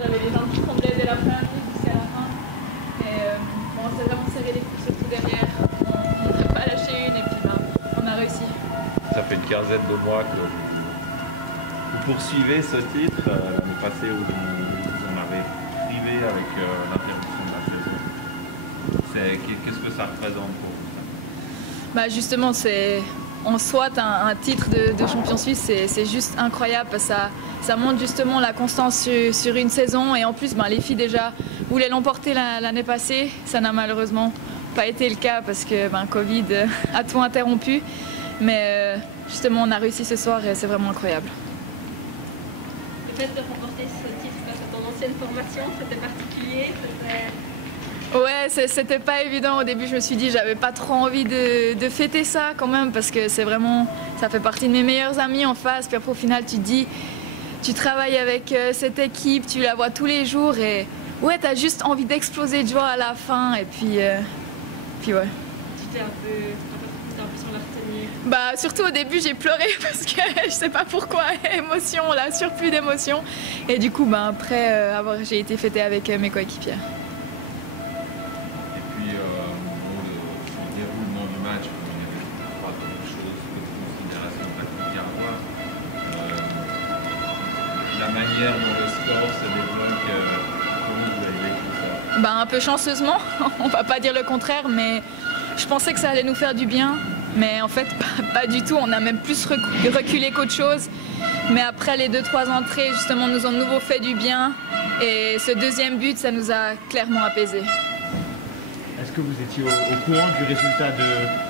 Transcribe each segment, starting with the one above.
J'avais les jambes qui tremblaient dès la première minute jusqu'à la fin. Et bon, on s'est vraiment serré les coups surtout derrière. On n'a pas lâché une et puis on a réussi. Ça fait une quinzaine de mois que vous poursuivez ce titre. L'année passée, où vous en avez privé avec l'interruption de la saison. Qu'est-ce que ça représente pour vous, ça? Justement, en soi, un titre de champion suisse, c'est juste incroyable parce que ça montre justement la constance sur une saison. Et en plus, les filles déjà voulaient l'emporter l'année passée. Ça n'a malheureusement pas été le cas parce que Covid a tout interrompu. Mais justement, on a réussi ce soir et c'est vraiment incroyable. Le fait de remporter ce titre face à ton ancienne formation, c'était particulier? Ouais, c'était pas évident au début. Je me suis dit, j'avais pas trop envie de fêter ça quand même parce que c'est vraiment, ça fait partie de mes meilleurs amis en face. Puis après, au final, tu te dis, tu travailles avec cette équipe, tu la vois tous les jours et ouais, t'as juste envie d'exploser de joie à la fin. Et puis ouais. Tu t'es un peu sur la retenue? Surtout au début, j'ai pleuré parce que je sais pas pourquoi, émotion, là, surplus d'émotion. Et du coup, après, j'ai été fêtée avec mes coéquipières. Le déroulement du match, il y avait trois choses de considération pratique à avoir. La manière dont le sport se développe, comment vous avez vécu ça? Un peu chanceusement, on va pas dire le contraire, mais je pensais que ça allait nous faire du bien. Mais en fait, pas du tout. On a même plus reculé qu'autre chose. Mais après, les 2-3 entrées, justement, nous ont de nouveau fait du bien. Et ce deuxième but, ça nous a clairement apaisés. Est-ce que vous étiez au courant du résultat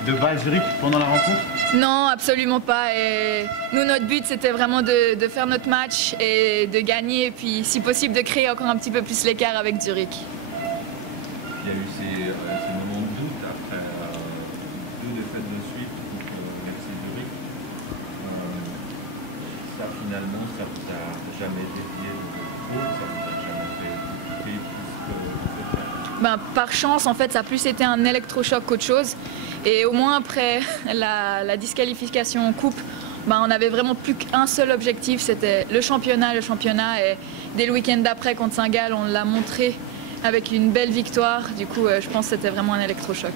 de Bâle-Zurich pendant la rencontre? Non, absolument pas. Et nous, notre but, c'était vraiment de faire notre match et de gagner. Et puis, si possible, de créer encore un petit peu plus l'écart avec Zurich. Il y a eu ces moments de doute après deux défaites de suite contre FC Zurich. Ça, finalement, ça vous a jamais dévié de trop, ça vous a jamais fait douter plus que... Par chance, en fait, ça a plus été un électrochoc qu'autre chose. Et au moins après la disqualification en coupe, on n'avait vraiment plus qu'un seul objectif, c'était le championnat. Et dès le week-end d'après contre Saint-Gall, on l'a montré avec une belle victoire. Du coup, je pense que c'était vraiment un électrochoc.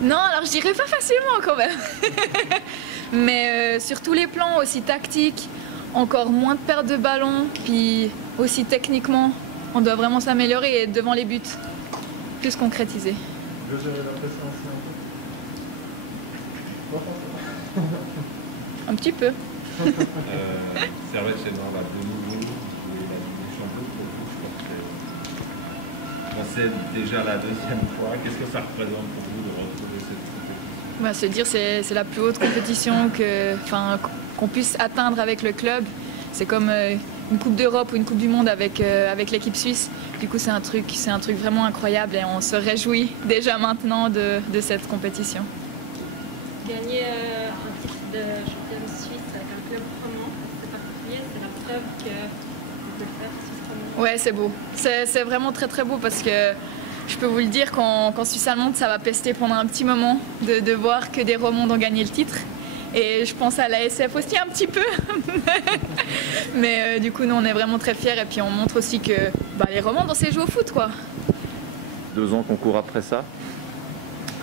Non, alors je dirais pas facilement quand même. Mais sur tous les plans, aussi tactiques, encore moins de pertes de ballon, puis aussi techniquement, on doit vraiment s'améliorer et être devant les buts, plus concrétiser. Je gérer la pression aussi un petit peu. Servette chez Noir va de nouveau jouer la Ligue des Champions pour vous, je pense que c'est déjà la deuxième fois. Qu'est-ce que ça représente pour vous de retrouver cette compétition? Se dire c'est la plus haute compétition qu'on puisse atteindre avec le club. C'est comme une Coupe d'Europe ou une Coupe du Monde avec l'équipe suisse. Du coup, c'est un truc vraiment incroyable et on se réjouit déjà maintenant de cette compétition. Gagner un titre de championne suisse avec un club roman, c'est particulier, c'est la preuve qu'on peut le faire suisse romande. Ouais, c'est beau. C'est vraiment très très beau parce que je peux vous le dire qu'en Suisse allemande, ça va pester pendant un petit moment de voir que des Romandes ont gagné le titre. Et je pense à la SF aussi un petit peu. Mais du coup, nous, on est vraiment très fiers. Et puis, on montre aussi que les Romandes, on sait jouer au foot, quoi. 2 ans qu'on court après ça.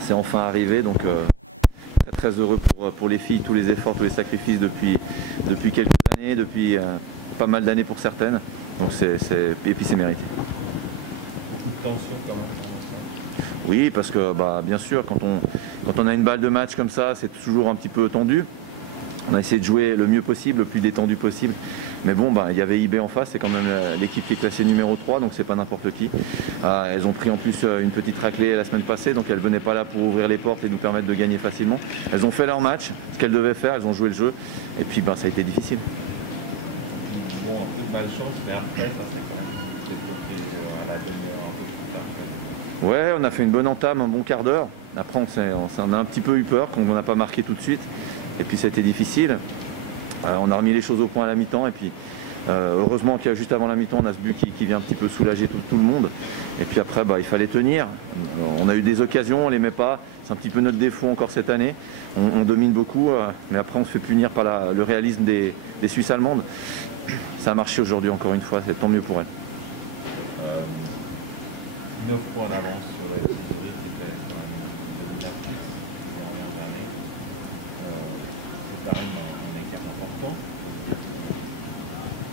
C'est enfin arrivé. Donc, très, très heureux pour les filles. Tous les efforts, tous les sacrifices depuis quelques années, depuis pas mal d'années pour certaines. Donc, et puis, c'est mérité. Beaucoup de tension quand même. Oui, parce que bien sûr, quand on a une balle de match comme ça, c'est toujours un petit peu tendu. On a essayé de jouer le mieux possible, le plus détendu possible. Mais bon, il y avait IB en face, c'est quand même l'équipe qui est classée numéro 3, donc c'est pas n'importe qui. Elles ont pris en plus une petite raclée la semaine passée, donc elles venaient pas là pour ouvrir les portes et nous permettre de gagner facilement. Elles ont fait leur match, ce qu'elles devaient faire, elles ont joué le jeu, et puis ça a été difficile. Bon, un peu de malchance, mais après, ça c'est quand même développé à la demi-heure, un peu plus tard. Ouais, on a fait une bonne entame, un bon quart d'heure. Après, on a un petit peu eu peur qu'on n'a pas marqué tout de suite. Et puis, ça a été difficile. On a remis les choses au point à la mi-temps. Et puis, Heureusement qu'il y a juste avant la mi-temps, on a ce but qui vient un petit peu soulager tout le monde. Et puis après, il fallait tenir. On a eu des occasions, on ne les met pas. C'est un petit peu notre défaut encore cette année. On domine beaucoup, mais après on se fait punir par le réalisme des Suisses allemandes. Ça a marché aujourd'hui encore une fois, c'est tant mieux pour elles. 9 points d'avance sur les Zurich, c'était quand même de la piste ces dernières années. C'est quand même un écart important.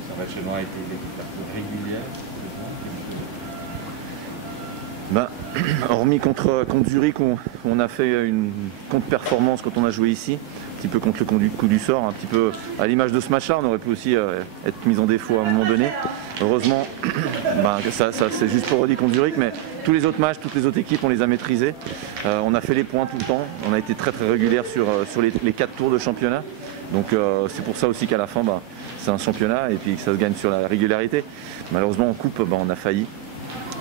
Ça va chez moi a été l'équipe la plus régulière. Hormis contre Zurich, on a fait une contre-performance quand on a joué ici, un petit peu contre le coup du sort, un petit peu à l'image de ce match-là, on aurait pu aussi être mis en défaut à un moment donné. Heureusement, ça c'est juste pour redire contre Zurich, mais tous les autres matchs, toutes les autres équipes, on les a maîtrisés. On a fait les points tout le temps, on a été très très régulière sur les 4 tours de championnat. Donc c'est pour ça aussi qu'à la fin, c'est un championnat et puis que ça se gagne sur la régularité. Malheureusement en coupe, on a failli.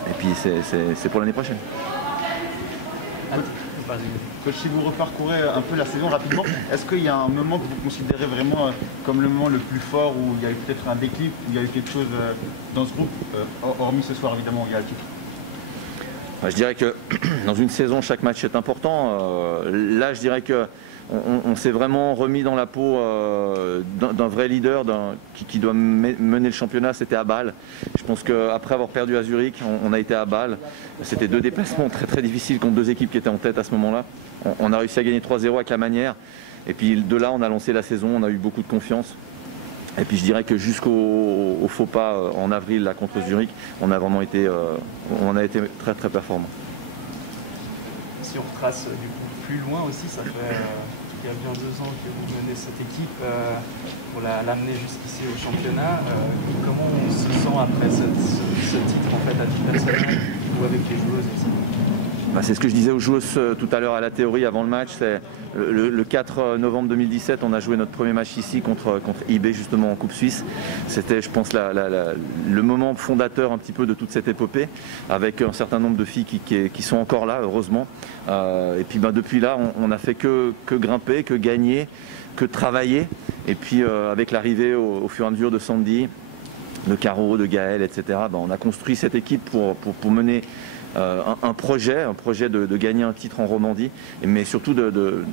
Et puis c'est pour l'année prochaine. Coach, si vous reparcourez un peu la saison rapidement, est-ce qu'il y a un moment que vous considérez vraiment comme le moment le plus fort où il y a eu peut-être un déclic, où il y a eu quelque chose dans ce groupe, hormis ce soir évidemment où il y a le titre? Je dirais que dans une saison, chaque match est important. Là, je dirais que on s'est vraiment remis dans la peau d'un vrai leader qui doit mener le championnat. C'était à Bâle. Je pense qu'après avoir perdu à Zurich, on a été à Bâle. C'était 2 déplacements très très difficiles contre 2 équipes qui étaient en tête à ce moment-là. On a réussi à gagner 3-0 avec la manière. Et puis de là, on a lancé la saison, on a eu beaucoup de confiance. Et puis je dirais que jusqu'au faux pas en avril là, contre Zurich, on a vraiment été, très très performant. Si on retrace du coup plus loin aussi, ça fait il y a bien 2 ans que vous menez cette équipe pour l'amener jusqu'ici au championnat. Comment on se sent après ce titre en fait à titre personnel ou avec les joueuses aussi? C'est ce que je disais aux joueuses tout à l'heure à la théorie avant le match. C'est le 4 novembre 2017, on a joué notre premier match ici contre IB justement en Coupe Suisse. C'était, je pense, le moment fondateur un petit peu de toute cette épopée, avec un certain nombre de filles qui sont encore là, heureusement. Et puis depuis là, on n'a fait que grimper, que gagner, que travailler. Et puis avec l'arrivée au fur et à mesure de Sandy, de Caro, de Gaël, etc., on a construit cette équipe pour mener un projet de gagner un titre en Romandie, mais surtout de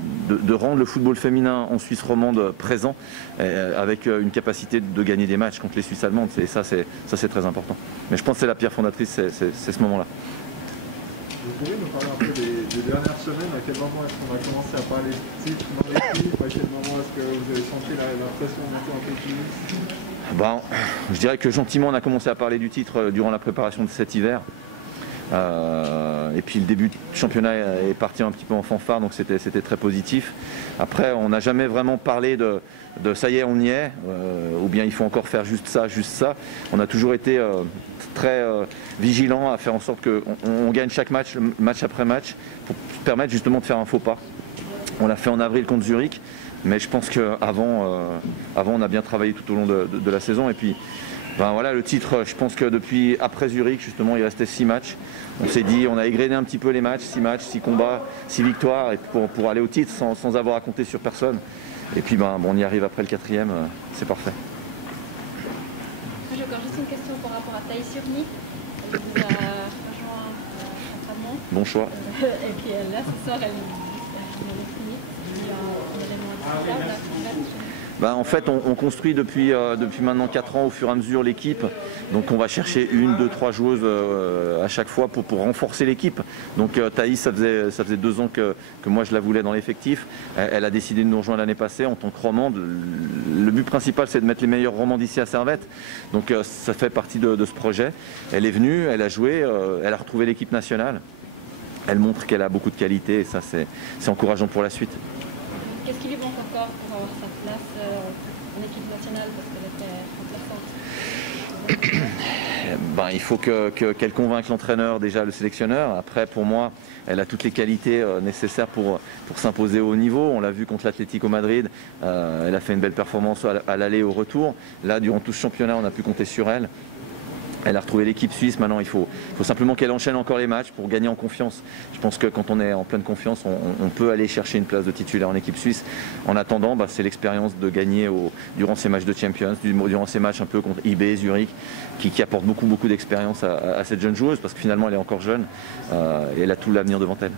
rendre le football féminin en Suisse romande présent, avec une capacité de gagner des matchs contre les Suisses allemandes. Et ça c'est très important. Mais je pense que c'est la pierre fondatrice, c'est ce moment-là. Vous pouvez nous parler un peu des dernières semaines? À quel moment est-ce qu'on a commencé à parler de titre dans l'équipe? À quel moment est-ce que vous avez senti la pression monter un peu plus? Je dirais que gentiment on a commencé à parler du titre durant la préparation de cet hiver. Et puis le début du championnat est parti un petit peu en fanfare, donc c'était très positif. Après, on n'a jamais vraiment parlé de ça y est, on y est, ou bien il faut encore faire juste ça. On a toujours été très vigilant à faire en sorte qu'on gagne chaque match, match après match, pour permettre justement de faire un faux pas. On l'a fait en avril contre Zurich, mais je pense qu'avant, on a bien travaillé tout au long de la saison. Et puis, voilà, le titre, je pense que depuis après Zurich, justement, il restait 6 matchs. On s'est dit, on a égrené un petit peu les matchs, 6 matchs, 6 combats, 6 victoires, et pour aller au titre sans avoir à compter sur personne. Et puis on y arrive après le 4e, c'est parfait. J'ai encore juste une question par rapport à Thaïs Urny. Elle vous a rejoint récemment. Bon choix. Et puis là, ce soir, elle est finie. Il y a un élément indiscutable. En fait, on construit depuis maintenant 4 ans au fur et à mesure l'équipe. Donc on va chercher 1, 2, 3 joueuses à chaque fois pour renforcer l'équipe. Donc Thaïs, ça faisait 2 ans que moi je la voulais dans l'effectif. Elle a décidé de nous rejoindre l'année passée en tant que romande. Le but principal, c'est de mettre les meilleurs romandes ici à Servette. Donc ça fait partie de ce projet. Elle est venue, elle a joué, elle a retrouvé l'équipe nationale. Elle montre qu'elle a beaucoup de qualité et ça c'est encourageant pour la suite. Qu'est-ce qui lui manque encore pour avoir sa place en équipe nationale parce qu'elle était remplaçante? Il faut qu'elle convainque l'entraîneur, déjà le sélectionneur. Après, pour moi, elle a toutes les qualités nécessaires pour s'imposer au haut niveau. On l'a vu contre l'Atlético Madrid. Elle a fait une belle performance à l'aller et au retour. Là, durant tout ce championnat, on a pu compter sur elle. Elle a retrouvé l'équipe suisse, maintenant il faut simplement qu'elle enchaîne encore les matchs pour gagner en confiance. Je pense que quand on est en pleine confiance, on peut aller chercher une place de titulaire en équipe suisse. En attendant, c'est l'expérience de gagner durant ces matchs de Champions, durant ces matchs un peu contre IB, Zurich, qui apporte beaucoup d'expérience à cette jeune joueuse, parce que finalement elle est encore jeune et elle a tout l'avenir devant elle.